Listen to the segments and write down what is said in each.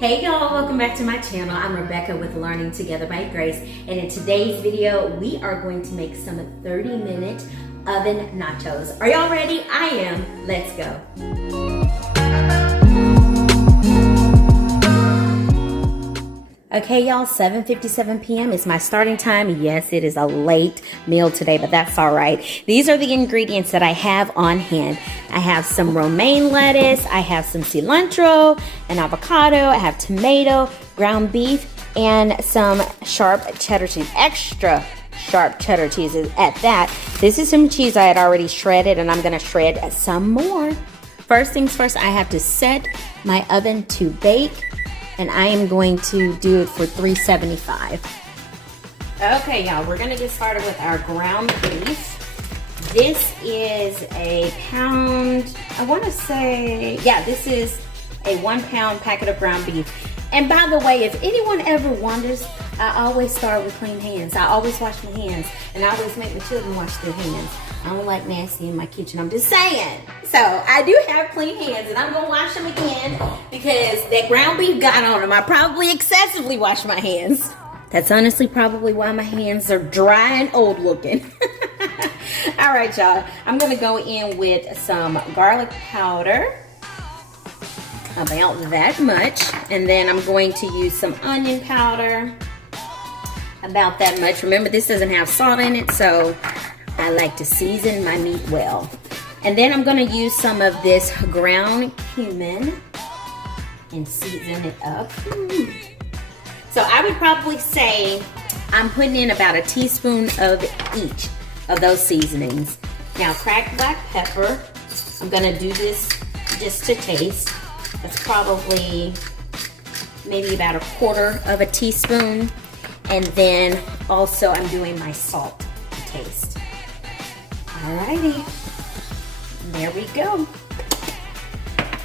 Hey y'all, welcome back to my channel. I'm Rebecca with Learning Together by Grace, and in today's video we are going to make some 30-minute oven nachos. Are y'all ready? I am. Let's go. Okay y'all, 7:57 p.m. is my starting time. Yes, it is a late meal today, but that's all right. These are the ingredients that I have on hand. I have some romaine lettuce, I have some cilantro, an avocado, I have tomato, ground beef, and some sharp cheddar cheese, extra sharp cheddar cheese at that. This is some cheese I had already shredded, and I'm gonna shred some more. First things first, I have to set my oven to bake, and I am going to do it for 375. Okay, y'all, we're gonna get started with our ground beef. This is a pound, I wanna say, yeah, this is a 1 pound packet of ground beef. And by the way, if anyone ever wonders, I always start with clean hands. I always wash my hands, and I always make my children wash their hands. I don't like nasty in my kitchen, I'm just saying. So I do have clean hands, and I'm gonna wash them again because that ground beef got on them. I probably excessively washed my hands. That's honestly probably why my hands are dry and old looking. All right, y'all, I'm gonna go in with some garlic powder, about that much, and then I'm going to use some onion powder, about that much. Remember, this doesn't have salt in it, so I like to season my meat well. And then I'm gonna use some of this ground cumin and season it up. So I would probably say I'm putting in about a teaspoon of each of those seasonings. Now, cracked black pepper, I'm gonna do this just to taste. That's probably maybe about a quarter of a teaspoon. And then also I'm doing my salt to taste. Alrighty, there we go.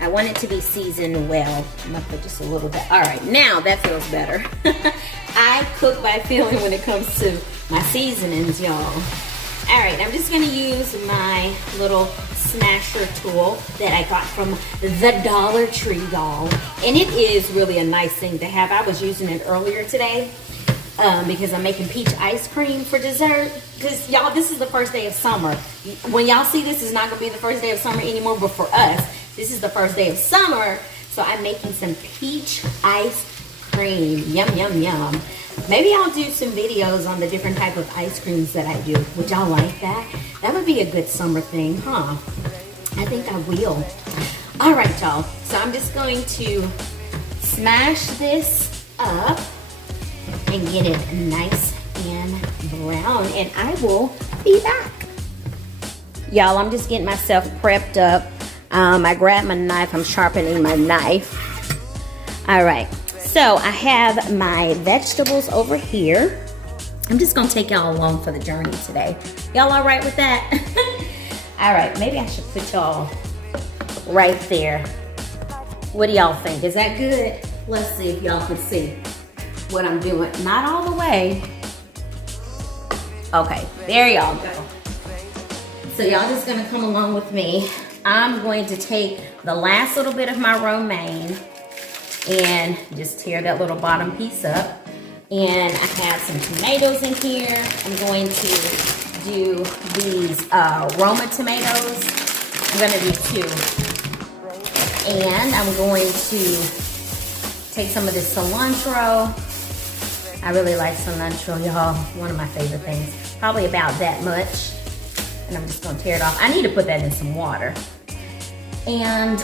I want it to be seasoned well. I'm gonna put just a little bit. All right, now that feels better. I cook by feeling when it comes to my seasonings, y'all. All right, I'm just gonna use my little smasher tool that I got from the Dollar Tree, y'all. And it is really a nice thing to have. I was using it earlier today because I'm making peach ice cream for dessert. Because y'all, this is the first day of summer. When y'all see this, it's not gonna be the first day of summer anymore, but for us, this is the first day of summer. So I'm making some peach ice cream. Yum, yum, yum. Maybe I'll do some videos on the different type of ice creams that I do. Would y'all like that? That would be a good summer thing, huh? I think I will. All right, y'all. So I'm just going to smash this up and get it nice and brown, and I will be back. Y'all, I'm just getting myself prepped up. I grabbed my knife. I'm sharpening my knife. All right. So I have my vegetables over here. I'm just gonna take y'all along for the journey today. Y'all all right with that? All right, maybe I should put y'all right there. What do y'all think? Is that good? Let's see if y'all can see what I'm doing. Not all the way. Okay, there y'all go. So y'all just gonna come along with me. I'm going to take the last little bit of my romaine and just tear that little bottom piece up. And I have some tomatoes in here. I'm going to do these Roma tomatoes. I'm gonna do 2. And I'm going to take some of this cilantro. I really like cilantro, y'all. One of my favorite things. Probably about that much. And I'm just gonna tear it off. I need to put that in some water. And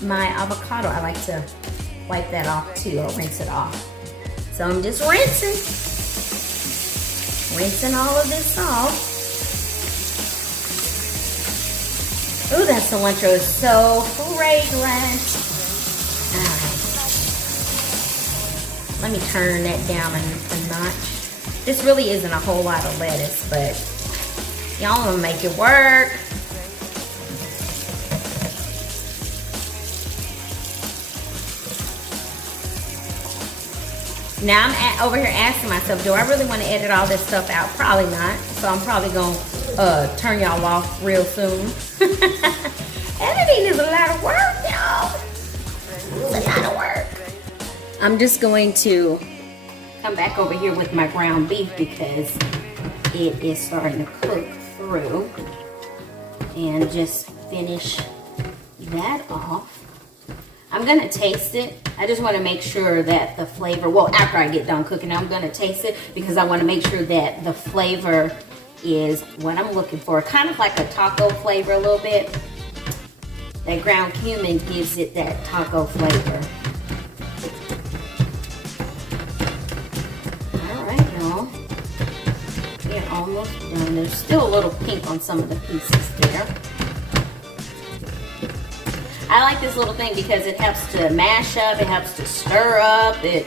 my avocado, I like to wipe that off too, or rinse it off. So I'm just rinsing all of this off. Ooh, that cilantro is so fragrant. All right. Let me turn that down a notch. This really isn't a whole lot of lettuce, but y'all gonna make it work. Now I'm over here asking myself, do I really want to edit all this stuff out? Probably not. So I'm probably going to turn y'all off real soon. Editing is a lot of work, y'all. It's a lot of work. I'm just going to come back over here with my ground beef because it is starting to cook through, and just finish that off. I'm gonna taste it. I just want to make sure that the flavor, well, after I get done cooking, I'm gonna taste it because I want to make sure that the flavor is what I'm looking for. Kind of like a taco flavor a little bit. That ground cumin gives it that taco flavor. All right, y'all. We're almost done. There's still a little pink on some of the pieces there. I like this little thing because it helps to mash up, it helps to stir up, it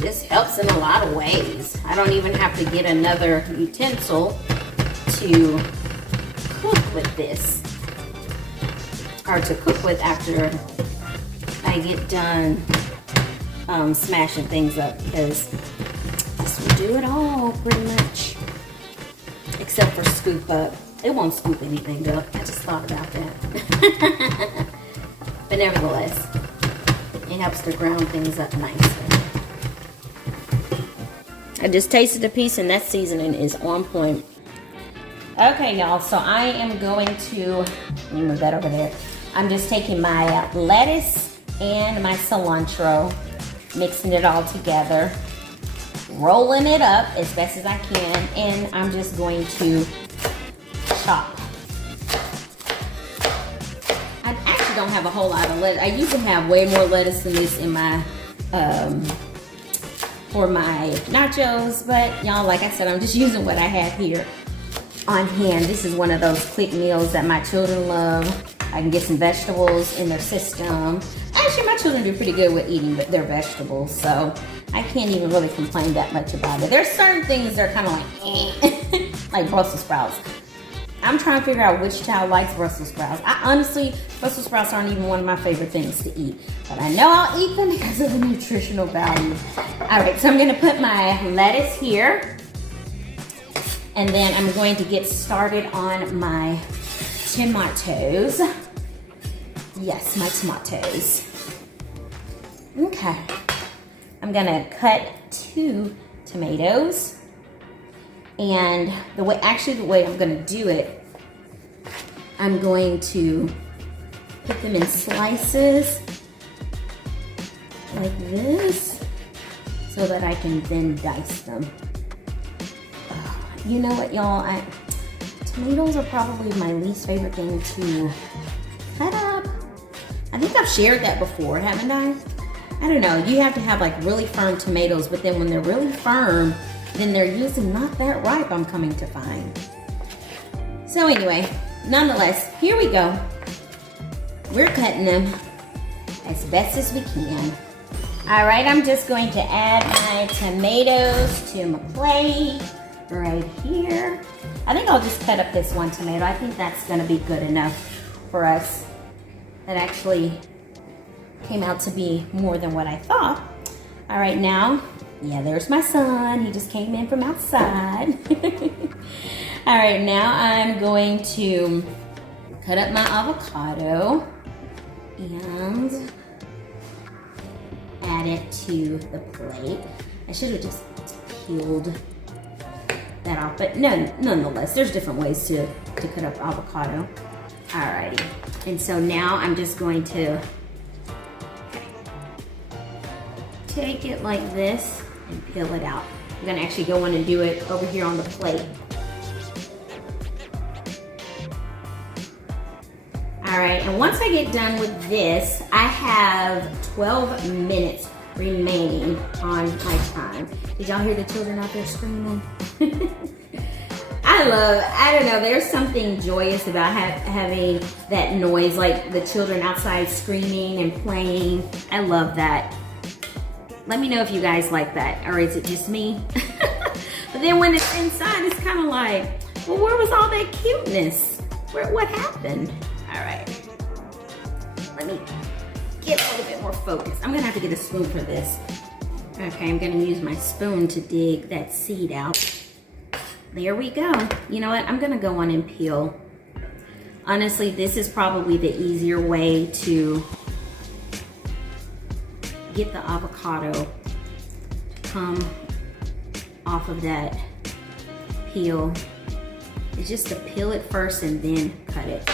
just helps in a lot of ways. I don't even have to get another utensil to cook with this, or to cook with after I get done smashing things up, because this will do it all pretty much, except for scoop up. It won't scoop anything up. I just thought about that. But nevertheless, it helps to ground things up nicely. I just tasted a piece and that seasoning is on point. Okay, y'all, so I am going to, let me move that over there. I'm just taking my lettuce and my cilantro, mixing it all together, rolling it up as best as I can, and I'm just going to chop. Don't have a whole lot of lettuce. I usually have way more lettuce than this in my for my nachos, but y'all, like I said, I'm just using what I have here on hand. This is one of those quick meals that my children love. I can get some vegetables in their system. Actually, my children do pretty good with eating their vegetables, so I can't even really complain that much about it. There's certain things that are kind of like eh, like Brussels sprouts. I'm trying to figure out which child likes Brussels sprouts. Honestly, Brussels sprouts aren't even one of my favorite things to eat. But I know I'll eat them because of the nutritional value. Alright, so I'm going to put my lettuce here. And then I'm going to get started on my tomatoes. Yes, my tomatoes. Okay. I'm going to cut 2 tomatoes. And the way I'm going to do it, I'm going to put them in slices like this so that I can then dice them. You know what, y'all? Tomatoes are probably my least favorite thing to cut up. I think I've shared that before, haven't I? I don't know. You have to have like really firm tomatoes, but then when they're really firm, then they're usually not that ripe, I'm coming to find. So anyway, nonetheless, here we go. We're cutting them as best as we can. All right, I'm just going to add my tomatoes to my plate right here. I think I'll just cut up this one tomato. I think that's gonna be good enough for us. That actually came out to be more than what I thought. All right, now, yeah, there's my son. He just came in from outside. All right, now I'm going to cut up my avocado and add it to the plate. I should have just peeled that off, but nonetheless, there's different ways to cut up avocado. Alrighty, and so now I'm just going to take it like this and peel it out. I'm gonna actually go in and do it over here on the plate. All right, and once I get done with this, I have 12 minutes remaining on my time. Did y'all hear the children out there screaming? I don't know, there's something joyous about having that noise, like the children outside screaming and playing. I love that. Let me know if you guys like that, or is it just me? But then when it's inside, it's kind of like, well, where was all that cuteness? What happened? All right, let me get a little bit more focused. I'm gonna have to get a spoon for this. Okay, I'm gonna use my spoon to dig that seed out. There we go. You know what, I'm gonna go on and peel. Honestly, this is probably the easier way to get the avocado to come off of that peel is just to peel it first and then cut it.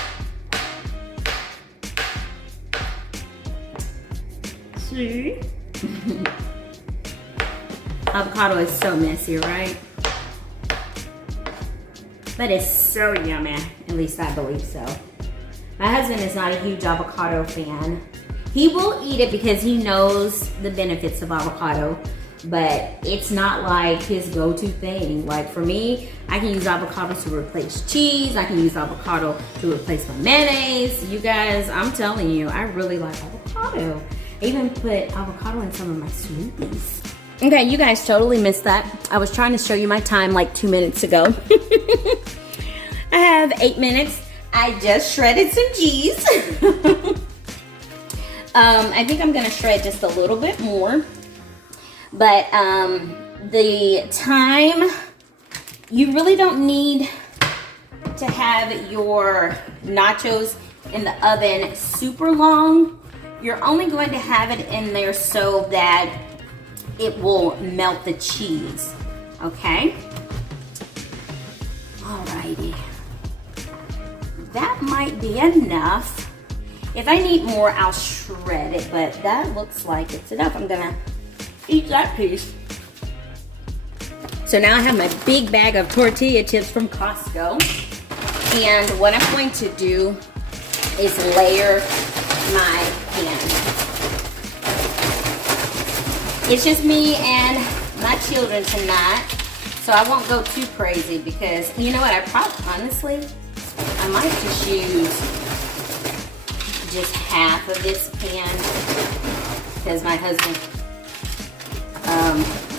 See? Avocado is so messy, right? But it's so yummy, at least I believe so. My husband is not a huge avocado fan. He will eat it because he knows the benefits of avocado, but it's not like his go-to thing. Like for me, I can use avocado to replace cheese. I can use avocado to replace my mayonnaise. You guys, I'm telling you, I really like avocado. I even put avocado in some of my smoothies. Okay, you guys totally missed that. I was trying to show you my time like 2 minutes ago. I have 8 minutes. I just shredded some cheese. I think I'm gonna shred just a little bit more. But the time, you really don't need to have your nachos in the oven super long. You're only going to have it in there so that it will melt the cheese, okay? Alrighty. That might be enough. If I need more, I'll shred it, but that looks like it's enough. I'm gonna eat that piece. So now I have my big bag of tortilla chips from Costco. And what I'm going to do is layer my pan. It's just me and my children tonight, so I won't go too crazy because, you know what, honestly, I might just use just half of this pan because my husband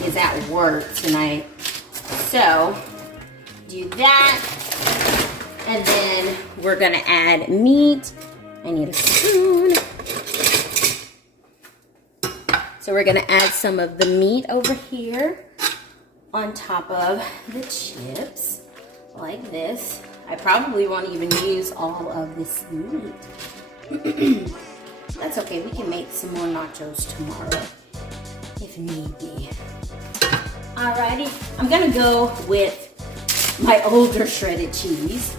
is at work tonight. So, do that, and then we're gonna add meat. I need a spoon. So we're gonna add some of the meat over here on top of the chips, like this. I probably won't even use all of this meat. That's okay, we can make some more nachos tomorrow, if need be. Alrighty, I'm gonna go with my older shredded cheese.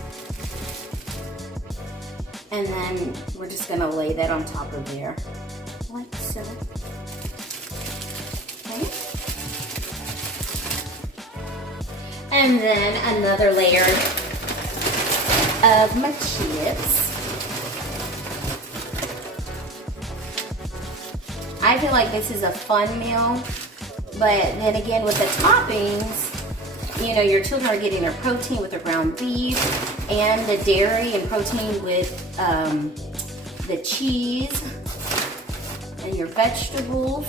And then we're just gonna lay that on top of there, like so. Okay. And then another layer of my chips. I feel like this is a fun meal, but then again with the toppings, you know, your children are getting their protein with the ground beef and the dairy and protein with the cheese and your vegetables.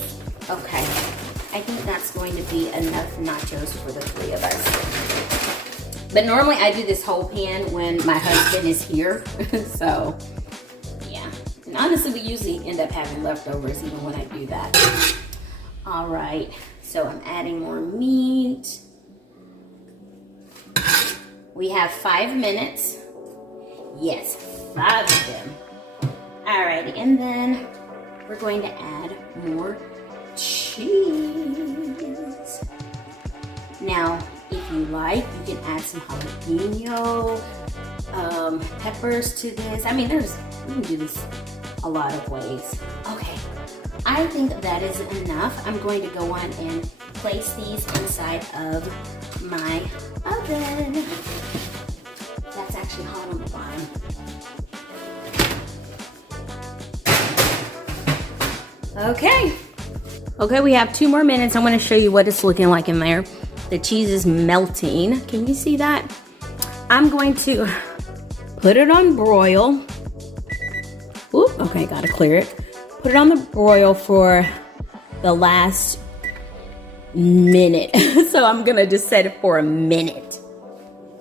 Okay, I think that's going to be enough nachos for the 3 of us. But normally I do this whole pan when my husband is here, so yeah. And honestly, we usually end up having leftovers even when I do that. All right, so I'm adding more meat. We have 5 minutes. Yes, 5 of them. Alrighty, and then we're going to add more cheese. Now, if you like, you can add some jalapeno peppers to this. I mean, you can do this a lot of ways. Okay, I think that is enough. I'm going to go on and place these inside of my oven. That's actually hot on the bottom. Okay, we have 2 more minutes. I want to show you what it's looking like in there. The cheese is melting. Can you see that? I'm going to put it on broil. Oop, okay, gotta clear it. Put it on the broil for the last minute. So I'm gonna just set it for a minute.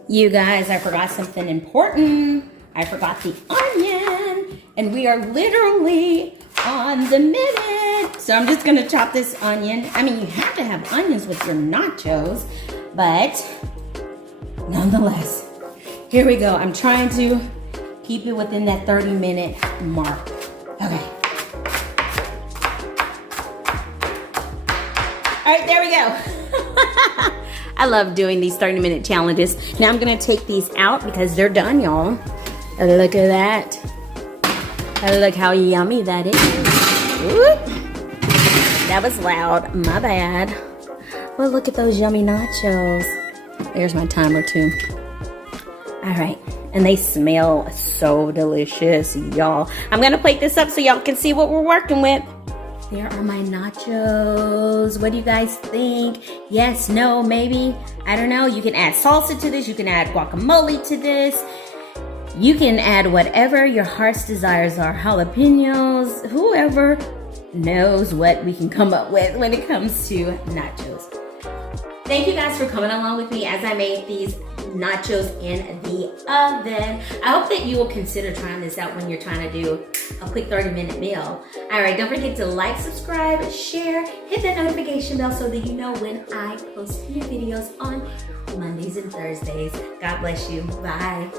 You guys, I forgot something important. I forgot the onion, and we are literally on the minute. So I'm just gonna chop this onion. I mean, you have to have onions with your nachos, but nonetheless, here we go. I'm trying to keep it within that 30-minute mark. Okay. right, there we go. I love doing these 30-minute challenges. Now I'm gonna take these out because they're done, y'all. Look at that. Look how yummy that is. Whoop. That was loud, my bad. Well, look at those yummy nachos. There's my timer too. All right, and they smell so delicious, y'all. I'm gonna plate this up so y'all can see what we're working with. There are my nachos. What do you guys think? Yes, no, maybe? I don't know. You can add salsa to this. You can add guacamole to this. You can add whatever your heart's desires are. Jalapenos, whoever knows what we can come up with when it comes to nachos. Thank you guys for coming along with me as I made these nachos in the oven. I hope that you will consider trying this out when you're trying to do a quick 30-minute meal. All right, don't forget to like, subscribe, share, hit that notification bell so that you know when I post new videos on Mondays and Thursdays. God bless you. Bye.